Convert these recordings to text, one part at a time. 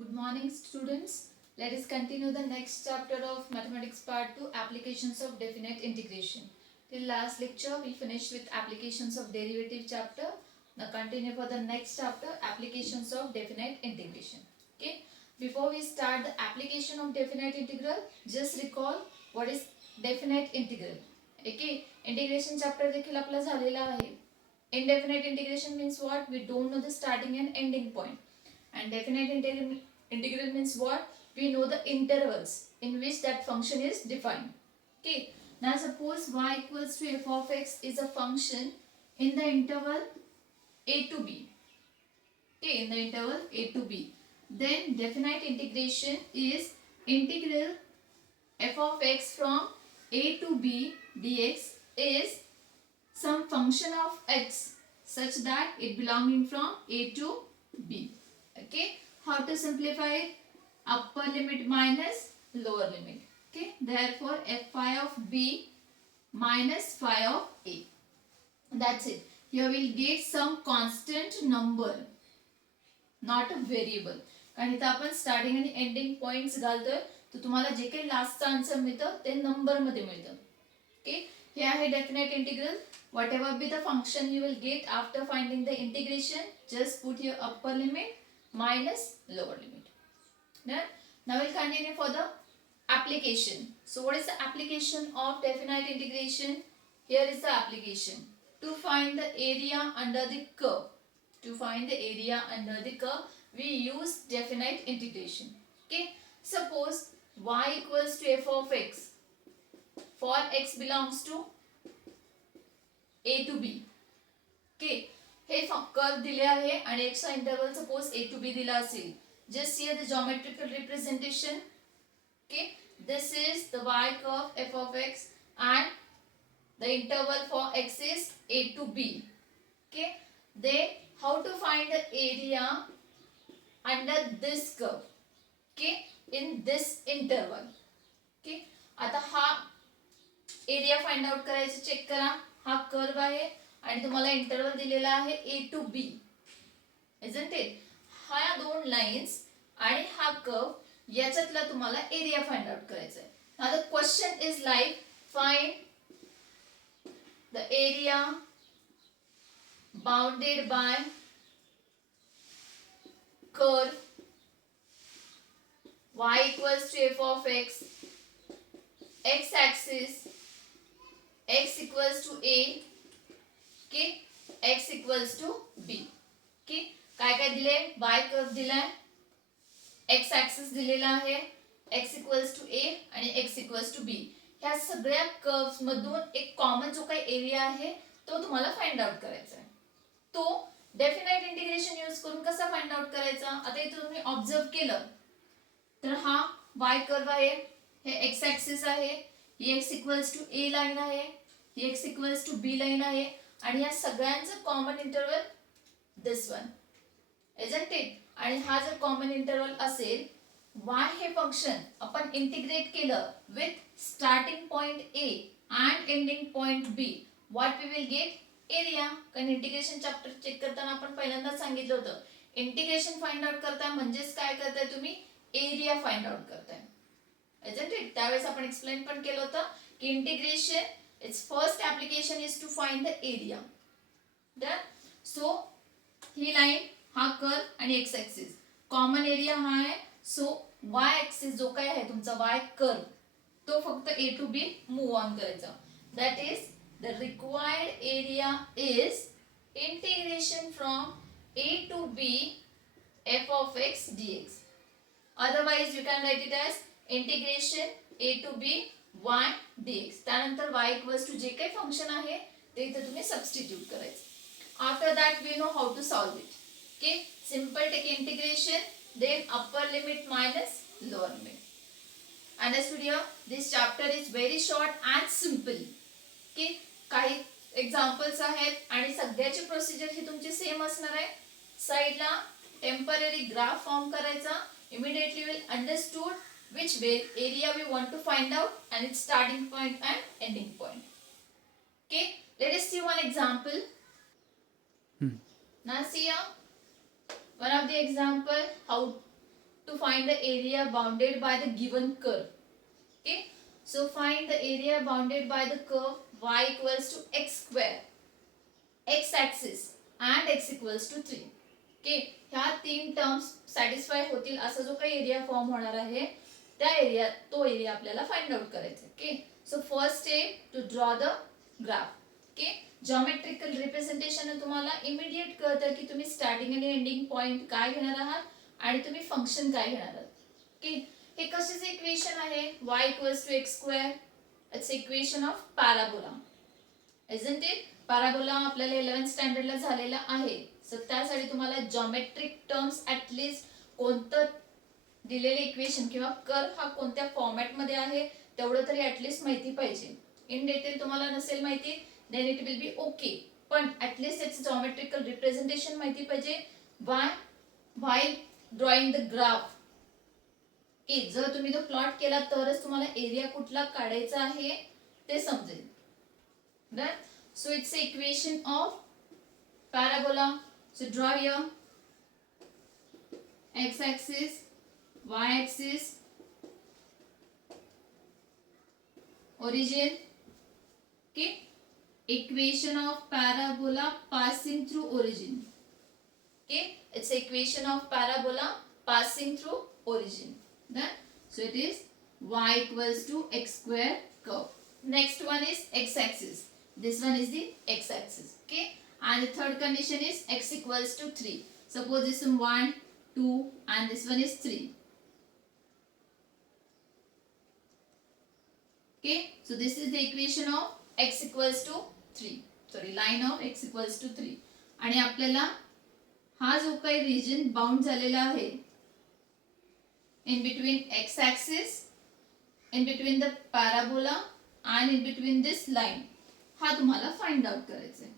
Good morning, students. Let us continue the next chapter of Mathematics Part 2, Applications of Definite Integration. Till last lecture, we finished with Applications of Derivative chapter. Now continue for the next chapter, Applications of Definite Integration. Okay. Before we start the application of definite integral, just recall what is definite integral. Okay. Integration chapter देखील आपला झालेला आहे. Indefinite integration means what? We don't know the starting and ending point. And definite integral means what? We know the intervals in which that function is defined. Okay. Now suppose y equals to f of x is a function in the interval a to b. Okay, in the interval a to b. Then definite integration is integral f of x from a to b dx is some function of x such that it belonging from a to b. Okay, how to simplify it? Upper limit minus lower limit. Okay, therefore f phi of b minus phi of a. That's it. Here we'll get some constant number, not a variable. कारण इथं आपण starting आणि ending points घालतोय, तर तुम्हाला जे काही लास्टचं answer मिळतं ते नंबर मध्ये मिळतं. ओके, हे आहे definite integral. Whatever be the function you will get after finding the integration, just put your upper limit minus lower limit. Now we'll continue for the application. So what is the application of definite integration? Here is the application. To find the area under the curve. To find the area under the curve, we use definite integration. Okay. Suppose y equals to f of x. For x belongs to a to b. Okay. हे curve दिले आहे आणि x चा interval suppose a to b दिला असेल. Just here the geometrical representation. Okay. This is the y curve f of x and the interval for x is a to b. Okay. Then how to find the area under this curve? Okay. In this interval. Okay. आता हा area find out करायचं, check करा. हा curve आहे आणि तुम्हाला interval दिलेला आहे a to b. Isn't it? हा दोन लाइन्स आणि हा कर्व याच्यातला तुम्हाला एरिया फाइंड आउट करायचा आहे. Now the question is like find the area bounded by curve y equals to f of x, x axis x equals to a, okay, x equals to b. Okay, काय काय दिले? y curve दिलाय, x axis दिलेला आहे, x equals to a आणि x equals to b. ह्या सगळ्या curves मधून एक कॉमन जो काही एरिया आहे तो तुम्हाला फाइंड आउट करायचा आहे. तो डेफिनेट इंटिग्रेशन यूज करून कसा फाइंड आउट करायचा? आता इथे तुम्ही ऑब्झर्व केलं तर हा y कर्व आहे, हे x ऍक्सिस आहे, ही x equals to a line आहे, ही x equals to b line आहे आणि या सगळ्यांचं common interval this one. Isn't it? आणि हा जर कॉमन इंटरवल असेल, y हे फंक्शन आपण इंटिग्रेट केलं with starting point a and ending point b, what we will get? Area. कारण इंटिग्रेशन चॅप्टर चेक करताना आपण पहिल्यांदा सांगितलं होतं, इंटिग्रेशन फाइंड आउट करताय म्हणजेच काय करताय तुम्ही? एरिया फाइंड आउट करताय. Isn't it? त्यावेळेस आपण एक्सप्लेन पण केलं होतं की integration it's first application is to find the area. Done. So ही लाईन, हा कर्व आणि एक्स ऍक्सिस, कॉमन एरिया हा आहे. सो वाय ऍक्सिस जो काय आहे तुमचा वाय कर्व, तो फक्त a to b move on करायचा. That is the required area is integration from a to b f of x dx. Otherwise you can write it as integration a to b y dx. त्यानंतर y equals to जे काही function आहे ते इथे तुम्ही substitute करायचं. After that we know how to solve it. Okay, simple, take integration, then upper limit minus lower limit. Understood here? This chapter is very short and simple. Okay, काही examples आहेत आणि सगळ्याची procedure ही तुमची same असणार आहे. साइडला temporary graph form करायचा. Immediately we will understood which area we want to find out and its starting point and ending point. Okay, let us see one example. Now see here, one of the example how to find the area bounded by the given curve. Okay, so find the area bounded by the curve y equals to x square, x axis and x equals to 3. Okay, ह्या तीन terms satisfy होतील असा जो काही area form होणार आहे त्या area तो एरिया आपल्याला फाइंड आउट करायचा. Okay, so first step to draw the graph. Okay, geometrical representation तुम्हाला इमिडिएट कळतं की तुम्ही स्टार्टिंग आणि एंडिंग पॉइंट काय घेणार आहात आणि तुम्ही फंक्शन काय घेणार आहात. ओके, हे कशाचे इक्वेशन आहे? y equals to x square. It's equation of parabola, isn't it? Parabola आपल्याला 11th स्टँडर्डला झालेला आहे. सो त्यासाठी तुम्हाला जॉमेट्रिक टर्म्स ॲटलिस्ट कोणतं दिलेले इक्वेशन किंवा कर्व हा कोणत्या फॉर्मॅट मध्ये आहे तेवढं तरी ॲटलिस्ट माहिती पाहिजे. इन डिटेल तुम्हाला नसेल माहिती then it will be okay, पण ॲटलिस्ट याचं जॉमेट्रिकल रिप्रेझेंटेशन माहिती पाहिजे व्हाईल ड्रॉइंग द ग्राफ. की जर तुम्ही तो प्लॉट केला तरच तुम्हाला एरिया कुठला काढायचा आहे ते समजेल. Done? So it's the equation of parabola. So draw here x-axis, y-axis, origin. Okay, equation of parabola passing through origin. Okay, it's equation of parabola passing through origin. Done? So it is y equals to x square curve. Next one is x-axis. This one is the x-axis. Okay, and the third condition is x equals to 3. Suppose this is 1, 2 and this one is 3. Okay, so this is the equation of x equals to 3. Sorry, line of x equals to 3. आणि आपल्याला हा जो काही reason bound झालेला आहे in between x-axis, in between the parabola and in between this line, हा तुम्हाला find out करायचा आहे.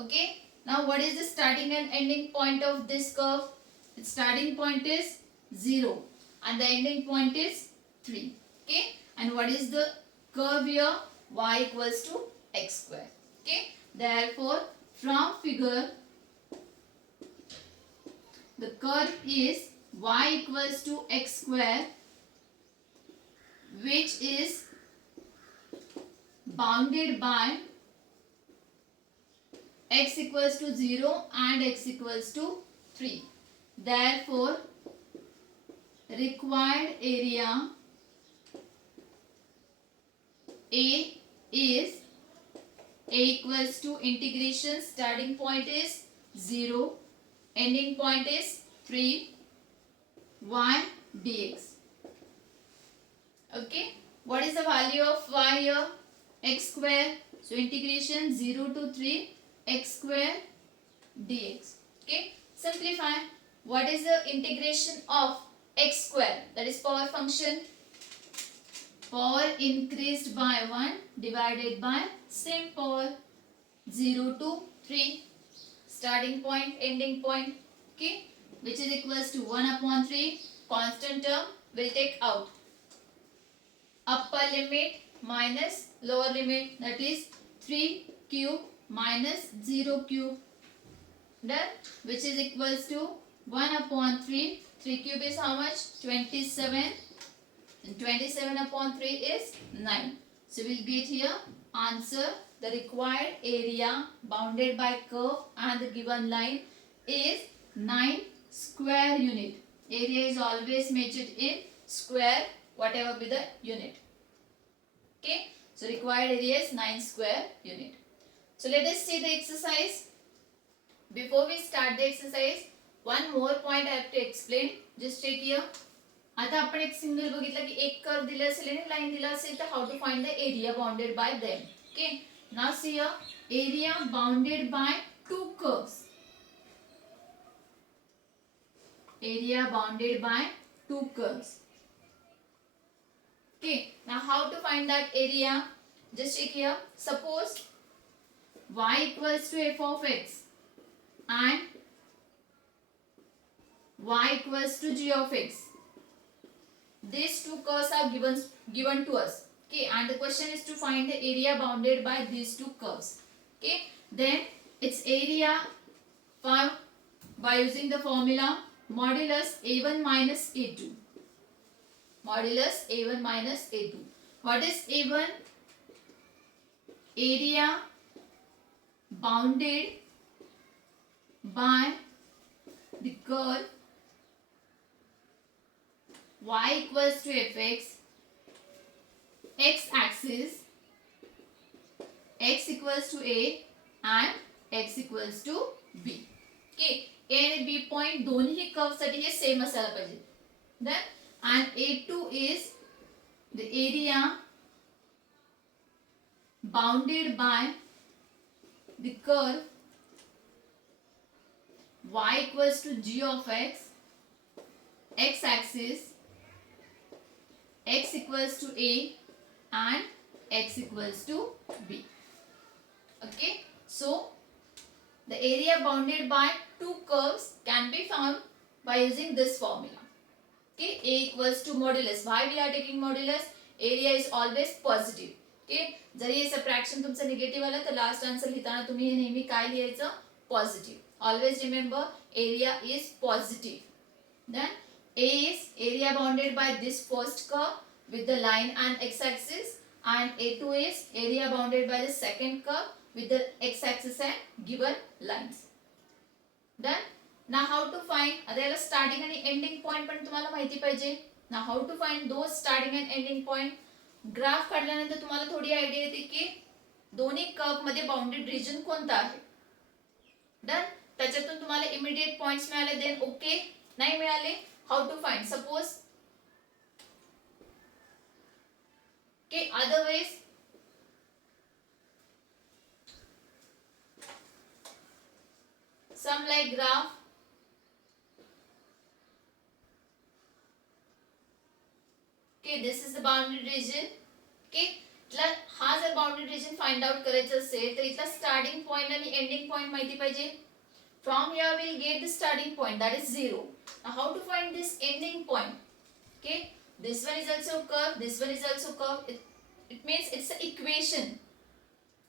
Okay, now what is the starting and ending point of this curve? its starting point is 0 and the ending point is 3. Okay, and what is the curve here? Y equals to x square. Okay, therefore from figure the curve is y equals to x square, which is bounded by x equals to 0 and x equals to 3. Therefore required area A is A equals to integration, starting point is 0, ending point is 3 y dx. Okay, what is the value of y here? X square. So integration 0 to 3 x square dx. Okay, simplify. What is the integration of x square? That is power function. Power increased by 1 divided by same power 0 to 3. Starting point, ending point. Okay, which is equals to 1 upon 3. Constant term will take out. Upper limit minus lower limit, that is 3 cube minus 0 cube. Done? Which is equals to 1 upon 3. 3 cube is how much? 27. And 27 upon 3 is 9. So we'll get here answer. The required area bounded by curve and the given line is 9 square unit. Area is always measured in square, whatever be the unit. Okay, so required area is 9 square unit. So let us see the exercise. Before we start the exercise, one more point I have to explain. Just check here. आता आपण एक single बघितलं की एक curve दिला असेल आणि line दिला असेल तर how to find the area bounded by them. Okay, now see here area bounded by two curves. Area bounded by two curves. Okay, now how to find that area? Just check here. Suppose y equals to f of x and y equals to g of x. These two curves are given to us. Okay, and the question is to find the area bounded by these two curves. Okay, then its area found by using the formula modulus A1 minus A2. Modulus A1 minus A2. What is A1? Area bounded by the curve y equals to fx, x axis x equals to a and x equals to b. Okay, a and b point दोन्ही curve साठी हे same असायला पाहिजे. Then and A2 is the area bounded by the curve y equals to g of x, x axis x equals to a and x equals to b. Okay, so the area bounded by two curves can be found by using this formula. Okay, a equals to modulus. Why we are taking modulus? Area is always positive. Okay, जरी हे subtraction तुमचं negative आलं तर last answer लिहिताना तुम्ही हे नेहमी काय लिहायचं? Positive. Always remember area is positive. Then A is area bounded by this first curve with the line and x-axis, and A2 is area bounded by the second curve with the x-axis and given lines. Done. Now how to find? आता याला starting आणि ending point पण तुम्हाला माहिती पाहिजे. Now how to find those starting and ending point? Graph काढल्यानंतर तुम्हाला थोडी आयडिया येते की दोन्ही कर्व मध्ये बाउंडेड रिजन कोणता आहे. डन. त्याच्यातून तुम्हाला इमिडिएट पॉइंट्स मिळाले देन ओके. नाही मिळाले हाऊ टू फाइंड? सपोज के otherwise some like graph. Okay, this is the bounded region. Okay, हा जर बाउंडेड रिजन फाइंड आउट करायचं असेल तर इथला स्टार्टिंग पॉइंट आणि एंडिंग पॉइंट माहिती पाहिजे. From here we will get the starting point, that is 0. Now how to find this ending point? Okay, this one is also curve, this one is also curve. It means it's an equation,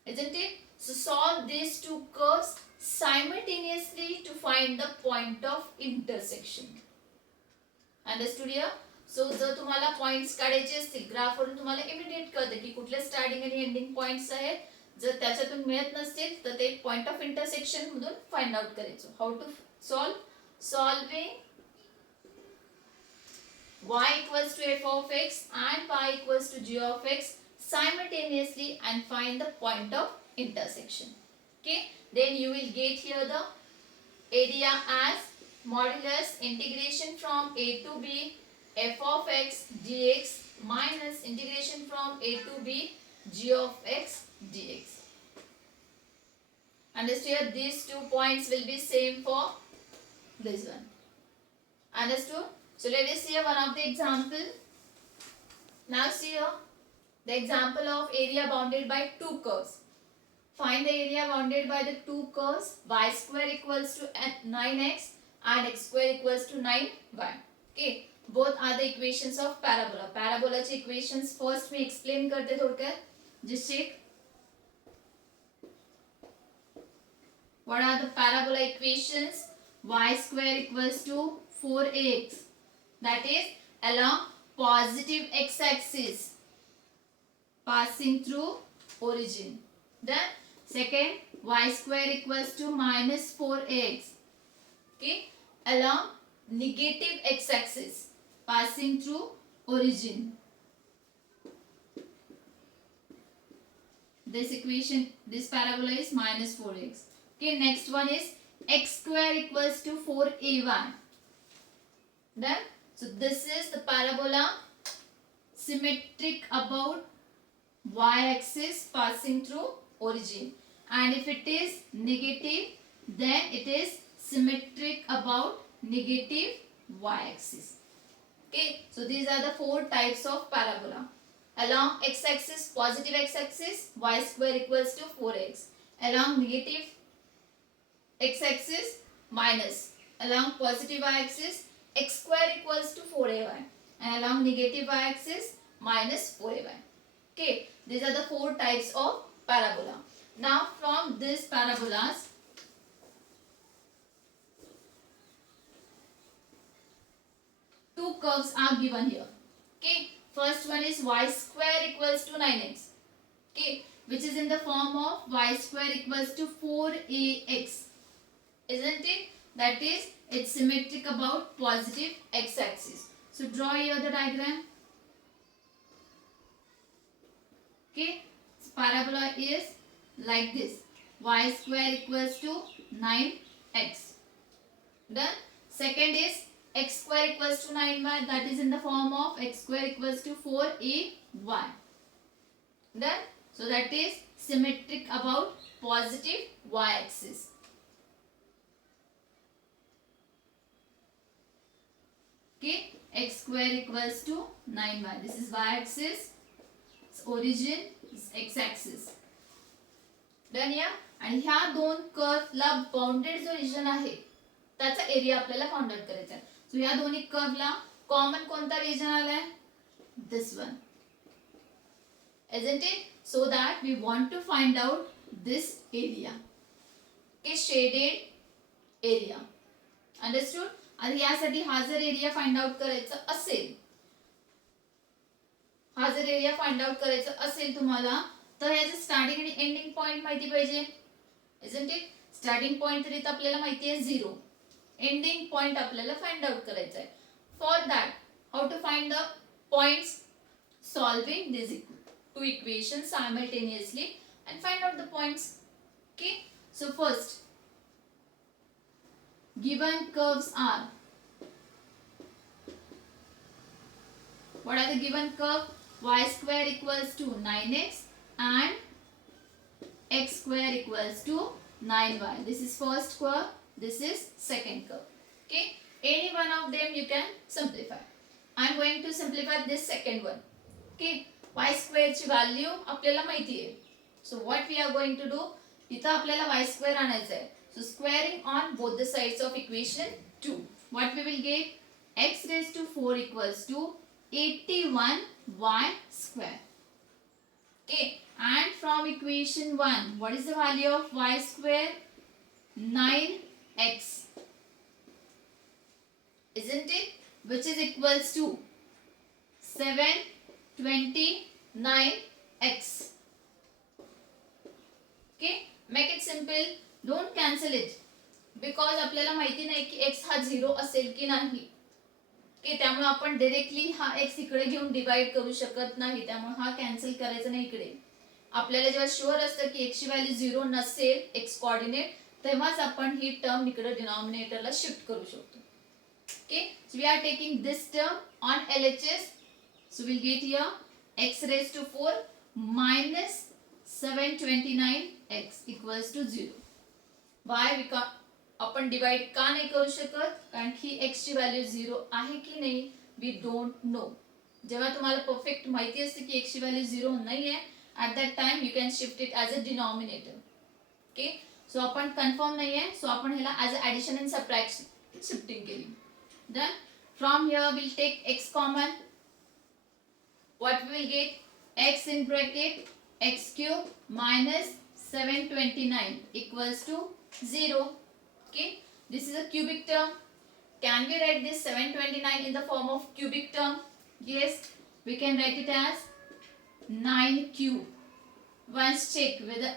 isn't it? So solve these two curves simultaneously to find the point of intersection. Understood here? So जर तुम्हाला points काढायचे असतील graph वरून तुम्हाला immediate कळतं की कुठले starting आणि एंडिंग पॉइंट्स आहेत. जर त्याच्यातून मिळत नसतील तर ते पॉइंट ऑफ इंटरसेक्शन मधून फाइंड आउट करायचं. How to solve? Solving y equals to f of x and y equals to g of x simultaneously and find the point of intersection. Okay, then you will get here the area as modulus integration from a to b f of x dx minus integration from a to b g of x dx. Understood? These 2 points will be same for this one. Understood? So let us see one of the example. Now see here the example of area bounded by two curves. Find the area bounded by the two curves. Y square equals to 9x and x square equals to 9y. Okay, both are the equations of parabola. Parabola चे equations first मी explain करते थोडक्यात. Just check. What are the parabola equations? Y square equals to 4ax. That is along positive x-axis passing through origin. Then second, y square equals to minus 4ax. Okay, along negative x-axis passing through origin. This equation, this parabola is minus 4x. Okay, next one is x square equals to 4ay. Then, so this is the parabola symmetric about y-axis passing through origin. And if it is negative, then it is symmetric about negative y-axis. Okay, so these are the 4 types of parabola. Along x-axis, positive x-axis, y square equals to 4x. Along negative x-axis, minus. Along positive y-axis, x square equals to 4ay. And along negative y-axis, minus 4ay. Okay, these are the 4 types of parabola. Now from these parabolas, curves are given here. Okay, first one is y square equals to 9x. Okay, which is in the form of y square equals to 4ax. Isn't it? That is, it's symmetric about positive x-axis. So draw here the diagram. Okay, so parabola is like this. Y square equals to 9x. Done. Second is x square equals to 9y. That is in the form of x square equals to 4ay. Done. So that is symmetric about positive y-axis. Okay, x square equals to 9y. This is y-axis. Origin is x-axis. Done here. आणि ह्या दोन कर्वला bounded जो region आहे त्याचा area आपल्याला find out करायचा आहे. सो ह्या दोन्ही कर्वला कॉमन कोणता रिजन आलाय? This one. Isn't it? So that we want to find out this area. Okay, shaded area. Understood? आणि यासाठी हा जर एरिया फाइंड आउट करायचा असेल, हा जर एरिया फाइंड आउट करायचा असेल तुम्हाला, तर याचं स्टार्टिंग आणि एंडिंग पॉइंट माहिती पाहिजे. Isn't it? स्टार्टिंग पॉइंट तर इथं आपल्याला माहिती आहे 0. एंडिंग पॉइंट आपल्याला फाइंड आउट करायचा आहे. For that how to find the points? सॉल्विंग these two equations simultaneously and find out the points. Okay, so first, given curves are, what are the given curve? Y square equals to 9x and x square equals to 9y. This is first curve, this is second curve. Okay, any one of them you can simplify. I am going to simplify this second one. Okay, y square ची value आपल्याला माहिती आहे. So what we are going to do, इथं आपल्याला y square आणायचा आहे. So squaring on both the sides of equation 2, what we will get? x raised to 4 equals to 81y square. Okay, and from equation 1, what is the value of y square? 9x. Isn't it? Which is equals to 729x. Okay, make it simple. Don't cancel it because आपल्याला माहिती नाही की x हा 0 असेल की नाही. Okay, त्यामुळे आपण डायरेक्टली हा x इकडे घेऊन डिवाइड करू शकत नाही. त्यामुळे हा कॅन्सल करायचा नाही इकडे. आपल्याला जेव्हा शुअर असतं की x ची व्हॅल्यू 0 नसेल x कोऑर्डिनेट, तेव्हाच आपण ही टर्म इकडे डिनॉमिनेटरला शिफ्ट करू शकतो. Okay, so we are taking this term on LHS. So we'll get here x raised to 4 minus 729x equals to 0. Why? Because आपण डिवाइड का नाही करू शकत? कारण की x ची व्हॅल्यू 0 आहे की नाही we don't know. जेव्हा तुम्हाला परफेक्ट माहिती असते की x ची व्हॅल्यू 0 नाही आहे, at that time you can shift it as a denominator. Okay, so आपण कन्फर्म नाही आहे, सो आपण ह्याला as a addition and subtraction shifting केली. Done. From here we'll take x common. What we will get? X in bracket x cube minus 729 equals to 0. Okay, this is a cubic term. Can we write this 729 in the form of cubic term? Yes, we can write it as 9 cube. Once check whether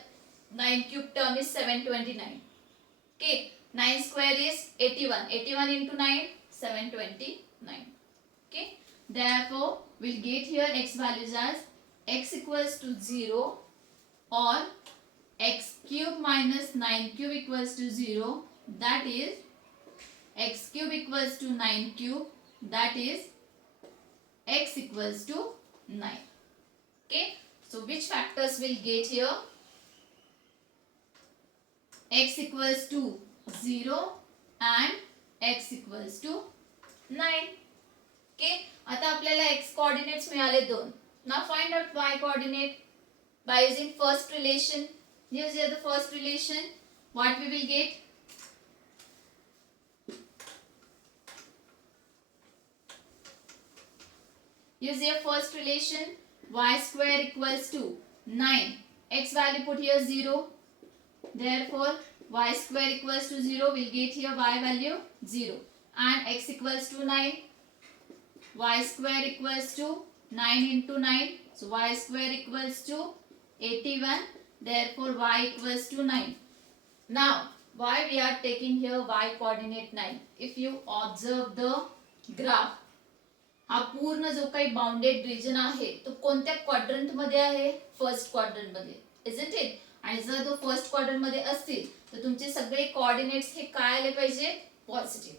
9 cube term is 729. Okay, 9 square is 81. 81 into 9, 729. Okay, therefore we'll get here x values as x equals to 0 or x cube minus 9 cube equals to 0. That is x cube equals to 9 cube. That is x equals to 9. Okay, so which factors will get here? X equals to 0 and x equals to 9. Okay, आता आपल्याला x coordinates मिळाले 2. Now find out y coordinate by using first relation. Use here the first relation. What we will get? Use here first relation. Y square equals to 9. X value put here 0. Therefore y square equals to 0. We'll get here y value 0 and x equals to 9. y square equals to 9 into 9. So y square equals to 81. Therefore y equals to 9. Now why we are taking here y coordinate 9? If you observe the graph, हा पूर्ण जो काही bounded region आहे तो कोणत्या quadrant मध्ये आहे? First quadrant मध्ये, इजंट इट? आणि जर तो फर्स्ट क्वाड्रंट मध्ये असतील तर तुमचे सगळे कोऑर्डिनेट्स हे काय आले पाहिजे? पॉझिटिव्ह.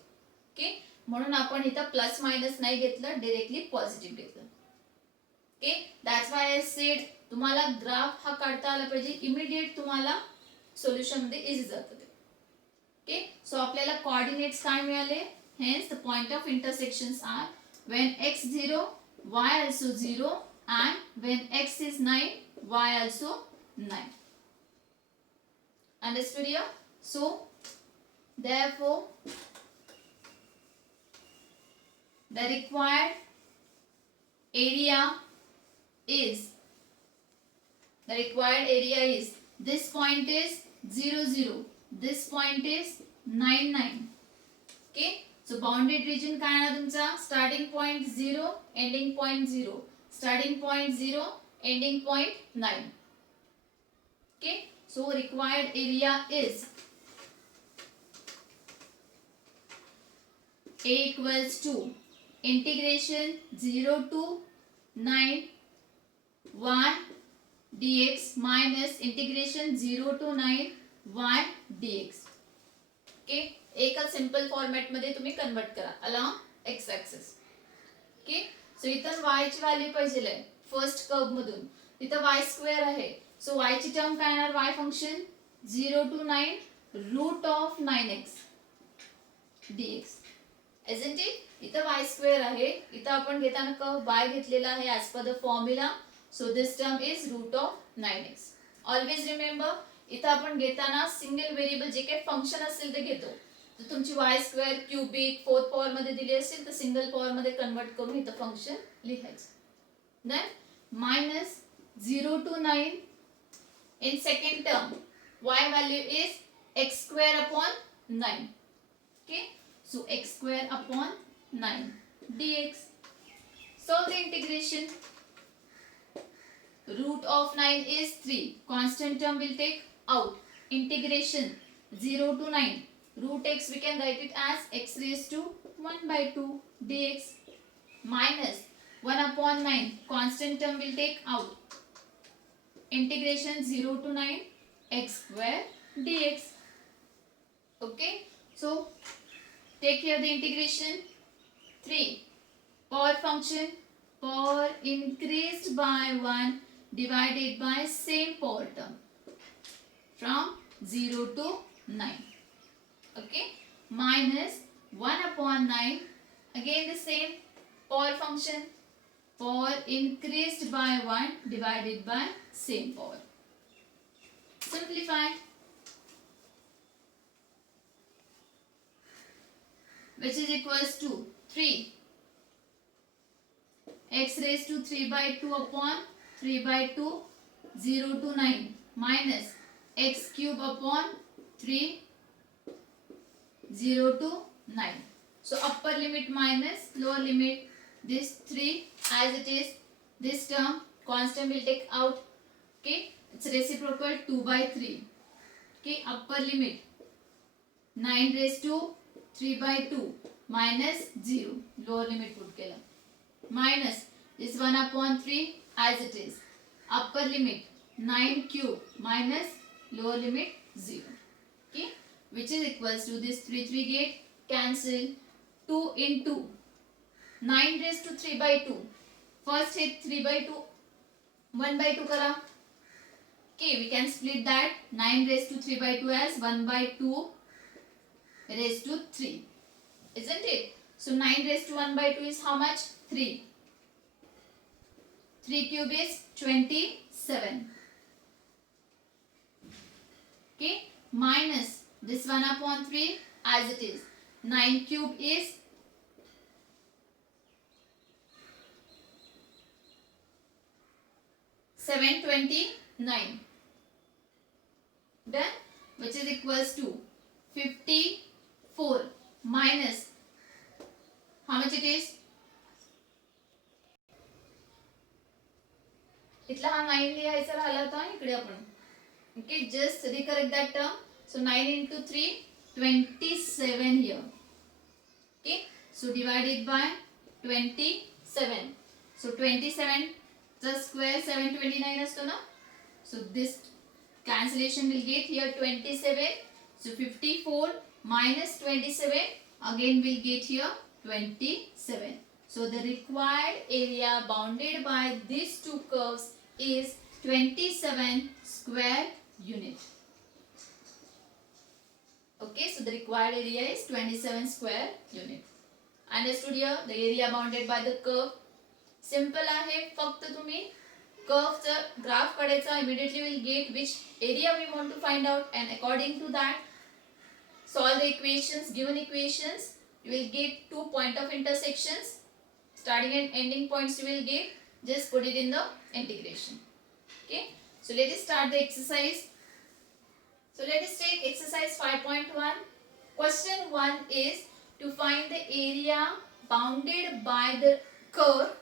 ओके, म्हणून आपण इथं प्लस मायनस नाही घेतलं, डायरेक्टली पॉझिटिव्ह घेतलं. Okay, that's why I said तुम्हाला ग्राफ हा काढता आला पाहिजे, इमिडिएट तुम्हाला सोल्युशन मध्ये इझी जातं ते. ओके, सो आपल्याला कोऑर्डिनेट्स काय मिळाले? Hence the point of intersections are when x 0, y also 0, and when x is 9, y also 9. Understood here? So therefore the required area is this point is 0 0, this point is 9 9. Okay, so bounded region काय आहे तुमचा? Starting point 0, ending point 0, starting point 0, ending point 9. Okay, so required area is A equals to integration 0 to 9 1 dx minus integration 0 to 9 1 dx. Okay, एका simple format मध्ये तुम्ही convert करा along x axis. Okay, सो इथं y ची value पाहिजे first curve मधून. इथं y square आहे, सो y ची टर्म काय येणार? y function 0 to 9 root of 9x dx. Isn't it? इथं y स्क्वेअर आहे, इथं आपण घेताना कर्व y घेतलेला आहे as per the formula. So this term is root of 9x. Always remember, इथं आपण घेताना सिंगल व्हेरिएबल जे काही फंक्शन असेल ते घेतो. तर तुमची y square cubic fourth power मध्ये दिली असेल तर सिंगल पॉवर मध्ये कन्वर्ट करून इथं फंक्शन लिहायचं. Then minus 0 to 9 in second term y value is x square upon 9. Okay, so x square upon 9 dx. Solve the integration. Root of 9 is 3. Constant term will take out. Integration 0 to 9. Root x we can write it as x raised to 1 by 2 dx minus 1 upon 9. Constant term will take out. Integration 0 to 9 x square dx. Okay, so take here the integration. 3 power function, power increased by 1 divided by same power term from 0 to 9. Okay, minus 1 upon 9, again the same power function, power increased by 1 divided by same power. Simplify, which is equals to 3 x raised to 3 by 2 upon 3 by 2 0 to 9 minus x cube upon 3 0 to 9. So upper limit minus lower limit, this 3 as it is, this term constant will take out. Okay, it's reciprocal 2 by 3. Okay, upper limit 9 raised to 3 by 2 minus 0, lower limit put केला, minus this 1 upon 3 as it is, upper limit 9 cube minus lower limit 0. Okay, which is equals to this 3 3 get cancel, 2 into 9 raised to 3 by 2. First hit 3 by 2 1 by 2 करा. Okay, we can split that 9 raised to 3 by 2 as 1 by 2 raised to 3, isn't it? So 9 raised to 1 by 2 is how much? 3. 3 cube is 27. Okay, minus this 1 upon 3 as it is, 9 cube is 729. Done, which is equals to 54 minus how much it is? इथला हा 9 लिहायचा राहिला होता इकडे आपण. Okay, just recollect that term. So 9 into 3, 27 here. Okay, so divided by 27. So 27 the square 729 असतो ना. So this cancellation will get here 27. So 54 minus 27 again will get here 27. So the required area bounded by these two curves is 27 square unit. Okay, so the required area is 27 square unit. Understood here? The area bounded by the curve. Simple आहे, फक्त तुम्ही curveचा graph काढायचा. Immediately will get which area we want to find out, and according to that solve the equations, given equations. You will get 2 point of intersections, starting and ending points you will get. Just put it in the integration. Okay, so let us start the exercise. So let us take exercise 5.1. Question 1 is to find the area bounded by the curve.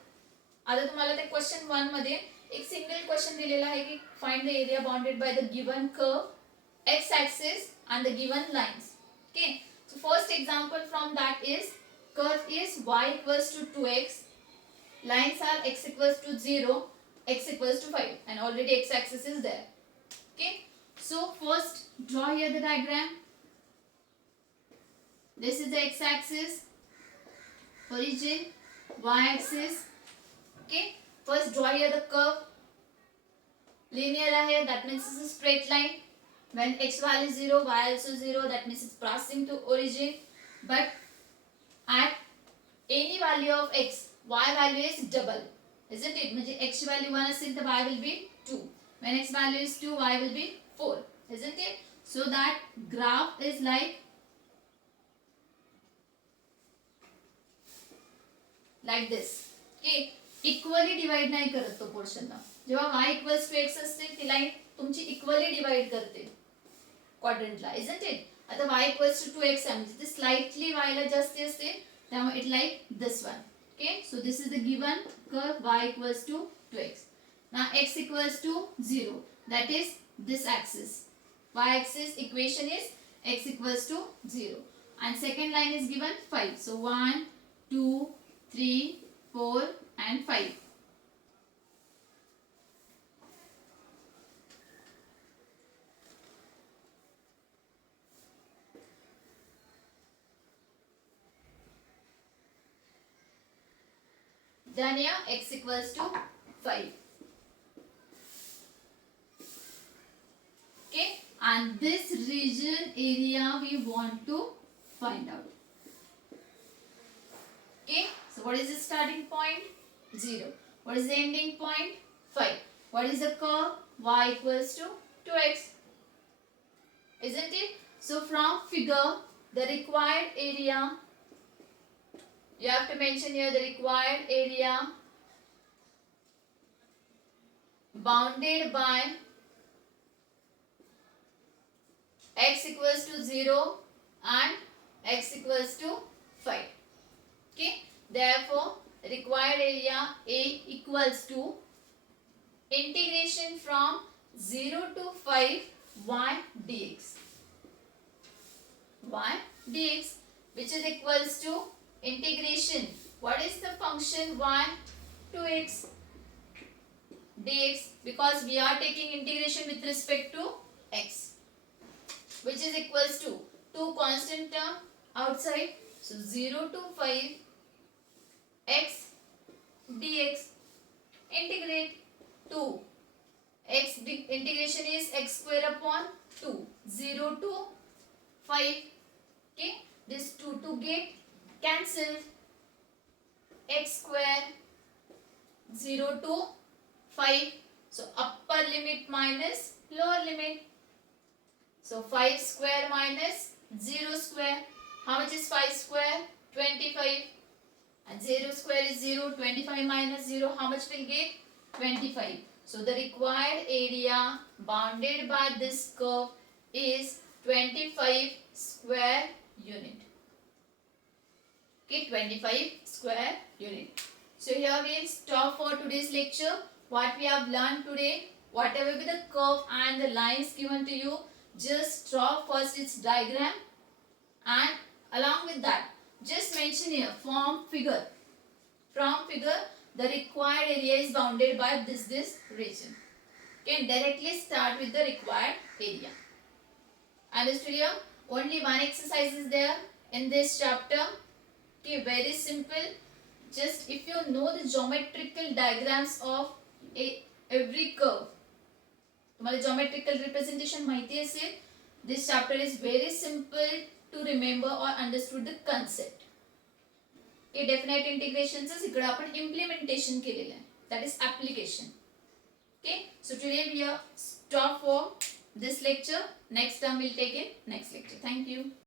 आता तुम्हाला त्या question 1 मध्ये एक single question दिलेला आहे की find the area bounded by the given curve x axis and the given lines. Okay, so first example from that is curve is y equals to 2x, lines are x equals to 0, x equals to 5, and already x axis is there. Okay, so first draw here the diagram. This is the x axis, origin, y axis. Okay, first draw here the curve. Linear आहे, that means this is straight line. When x value is 0, y also 0, that means it's passing to origin. But at any value of x, y value is double, isn't it? म्हणजे x value 1 असेल तर y will be 2. When x value is 2, y will be 4, isn't it? So that graph is like this. Okay, equally divide नाही करत तो portion ना. जेव्हा y equals to x असते ती लाईन तुमची इक्वली डिवाइड करते क्वाड्रंटला, isn't it? आता y इक्वल्स टू 2x आहे म्हणजे ती स्लाइटली y ला जास्ती असते, त्यामुळे it like this one. Okay, so this is the given curve y equals to 2x. Now x equals to 0, that is this axis. Y axis equation is x equals to 0, and second line is given 5. So 1, 2, 3, 4 and 5. Then here x equals to 5. Okay, and this region area we want to find out. Okay, so what is the starting point? 0. What is the ending point? 5. What is the curve? Y equals to 2x, isn't it? So from figure, the required area, you have to mention here the required area bounded by x equals to 0 and x equals to 5. Okay, therefore required area A equals to integration from 0 to 5 y dx. Y dx, which is equals to integration. What is the function y to x dx? Because we are taking integration with respect to x, which is equals to 2 constant term outside. So 0 to 5 x dx, integrate 2 x integration is x square upon 2, 0 to 5. Okay, this 2 to get cancelled. X square 0 to 5, so upper limit minus lower limit. So 5 square minus 0 square. How much is 5 square? 25. And 0 square is 0. 25 minus 0. How much will get? 25. So the required area bounded by this curve is 25 square unit. Okay, 25 square unit. So here we'll stop for today's lecture. what we have learned today, whatever be the curve and the lines given to you, just draw first its diagram, and along with that just mention here from figure the required area is bounded by this region. Can directly start with the required area. Understood here? Only one exercise is there in this chapter. Okay, very simple. Just if you know the geometrical diagrams of every curve, तुम्हाला geometrical representation माहिती असेल, this chapter is very simple to remember or understood the concept. Okay, definite integration चं इकडे आपण implementation केलेलं आहे, that is application. Okay, so today we are stop for this lecture. Next time we'll take in next lecture. Thank you.